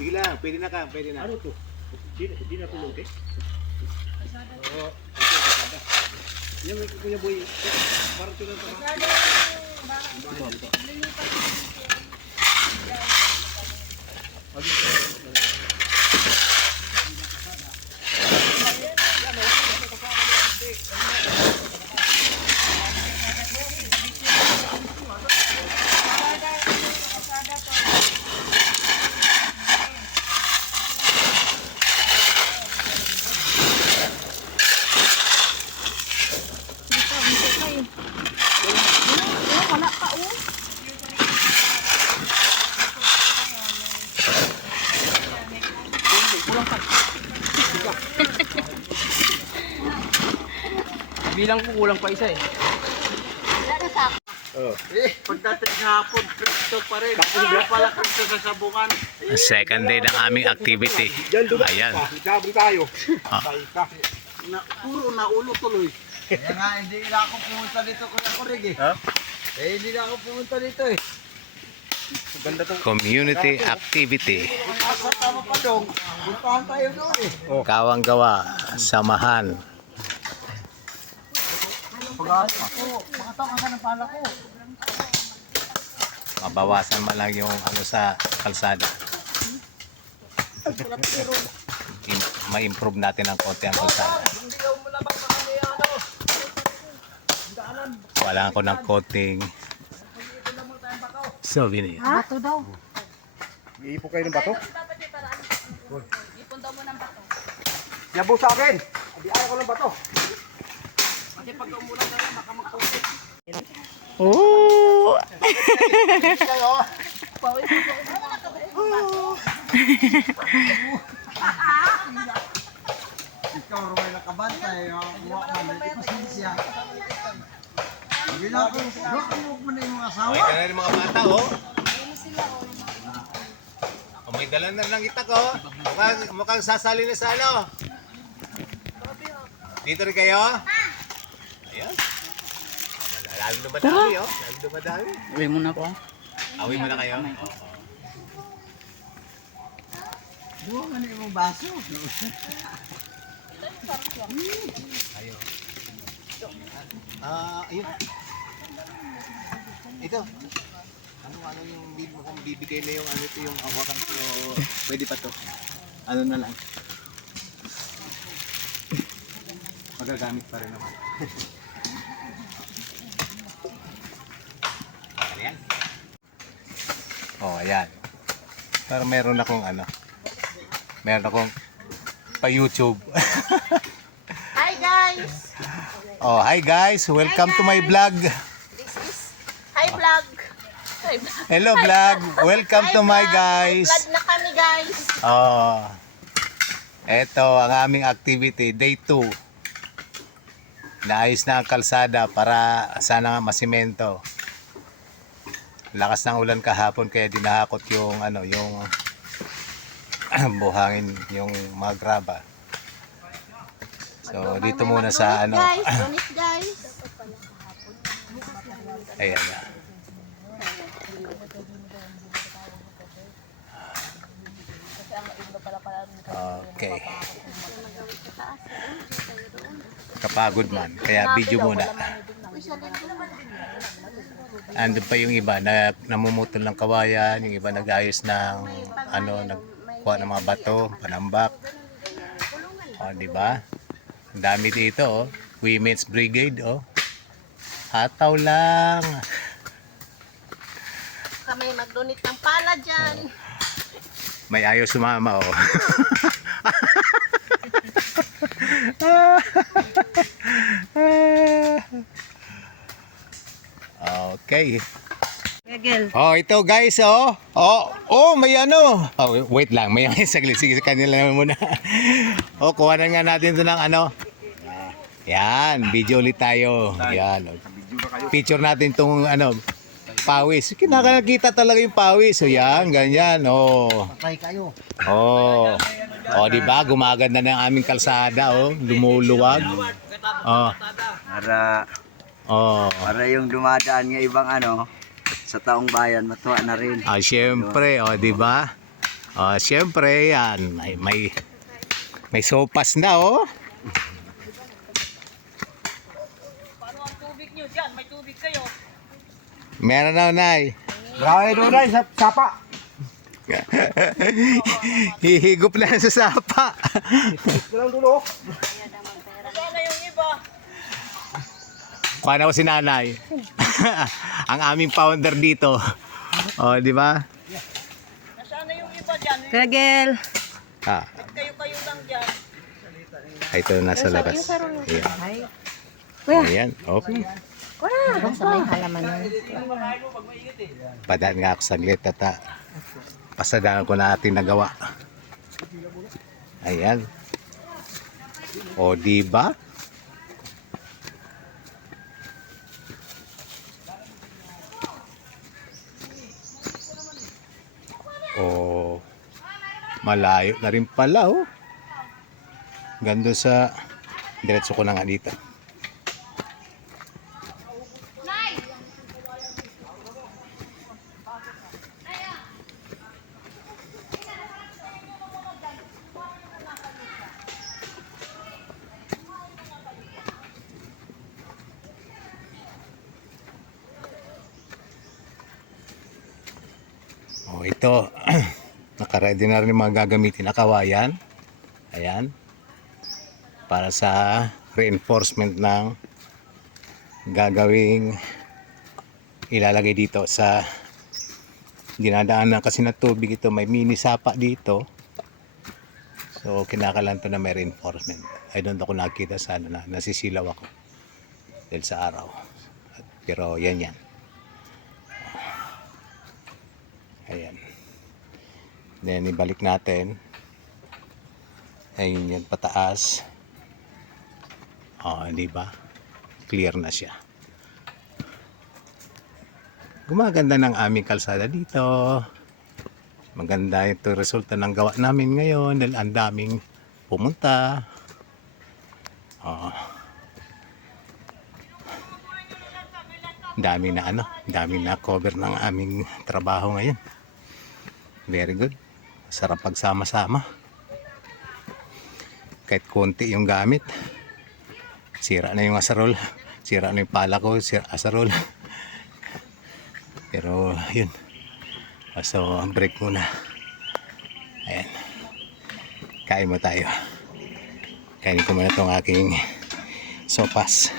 Sige lang, pwede na ka, pwede na. Ano to? Di na tulog eh? Oo, ito kasada. Yan may Kuya Boy. Parang tulog pa. Wala pa oh. Bilang ko kulang pa isa eh. Wala na sa Oh. Pagdating hapon, Kristo pa rin. Wala pala Kristo sa sabungan. Second day ng aming activity. Ayan. Nagkabri tayo. Ah. Puro naulo tuloy. Kaya nga, hindi na ako pumunta dito, Kuya Kurig eh. Ha? Hindi na ako pumunta dito eh. Ganda to. Community activity. Asa tama pa dong, puntahan tayo doon eh. Kawang gawa, samahan. Pag-asa ako, makatawa ka ng pala ko. Mabawasan man lang yung ano sa kalsada. Ma-improve natin ang konti ang kalsada. Wala ako ng konting souvenir. bato daw. Iipo kayo ng bato? Ipon daw mo ng bato. Yabo sa akin! Abi ayaw ko ng bato. Kasi pag umulan na lang, baka magputik. Oh! Pawis mo po. Ikaw, Romay, nakabantay. Buwak man, hindi pasensya. Hindi na ako, buwak mo na yung mga asawa. May dala ng mga bata, oh. Oh, may dala na ng itak, oh. Mukhang sasali na sa ano. Dito rin kayo? Ayan. Lalo dumadami, oh. Lalo dumadami. Uwi muna po. Awi mo na kayo. Oo. Buwak mo na yung baso. Ayun. Ayun. Ito. Ano yung kung bibigay na yung ano ito yung hawakan ko. Pwede pa to. Ano na lang. Magagamit pa rin naman. Ano yan? Oh, ayan. Pero meron akong ano. Meron akong pa-YouTube. Hi guys. Oh, hi guys. Welcome to my vlog. This is Hi vlog. Hi vlog. Hello vlog. Welcome to my guys. Vlog na kami guys. Oh. Ito ang aming activity, day 2. Naayos na ang kalsada para sana nga masimento. Lakas ng ulan kahapon kaya dinahakot yung ano, yung buhangin yung mga graba. So dito muna sa ano. Donate guys. Ayan. Okay. Kapagod man. Kaya video muna. Andun pa yung iba na namumutol ng kawayan, yung iba nag-ayos ng ano, nagkuha ng mga bato, panambak. O, di ba? Ang dami dito, oh. Women's Brigade, oh. Hataw lang. Kami mag-donate ng pala dyan. May ayaw sumama, oh. Okay. Oh, ito guys, oh. Oh, may ano. Oh, wait lang, may saglit. Sige, sa kanila naman muna. Oh, kuha na nga natin ito ng ano. Yan, video ulit tayo. Yan. Picture natin tong ano, pawis. Kinakakita talaga yung pawis. So yan, ganyan. Oh. Patay kayo. Oh. Oh, di ba? Gumaganda na ang aming kalsada, oh. Lumuluwag. Oh. Para yung dumadaan ng ibang ano, sa taong bayan, matuwa na rin. Ah, syempre, oh, di ba? Siyempre, yan. May sopas na, oh. Paano ang tubig nyo dyan? May tubig kayo. Meron na, Nay. Grabe doon ay sapa. Hihigop na sa sapa. Ito lang dulo. Nasaan na yung iba? Paano ko si Nanay? Ang aming founder dito. Di ba? Nasaan na yung iba dyan? Kagel. Kayo lang dyan. Ito nasa labas. Ayan. Kuya. Ayan. Okay. Basta may halaman na. Padaan nga ako saglit at pasadaan ko na ating nagawa. Ayan. O, diba? O, malayo na rin pala, oh. Ganda sa diretso ko na nga dito. Oh, ito. Nakaready na rin yung mga gagamitin na kawayan. Ayan. Para sa reinforcement ng gagawing ilalagay dito sa dinadaanan kasi na tubig. Ito may mini sapa dito. So kinakalan to na may reinforcement. I don't know kung nakita sana na nasisilaw ako dahil sa araw. Pero yan. Ayan. Then ibalik natin. Ayun yan pataas. Di ba? Clear na siya. Gumaganda ng aming kalsada dito. Maganda ito resulta ng gawa namin ngayon dahil ang daming pumunta. Dami na cover ng aming trabaho ngayon. Very good. Sarap pagsama-sama. Kahit konti yung gamit. Sira na yung asarol. Sira na yung pala ko. Asarol. Pero yun. So break muna. Ayan. Kain mo tayo. Kainin ko muna itong aking sopas.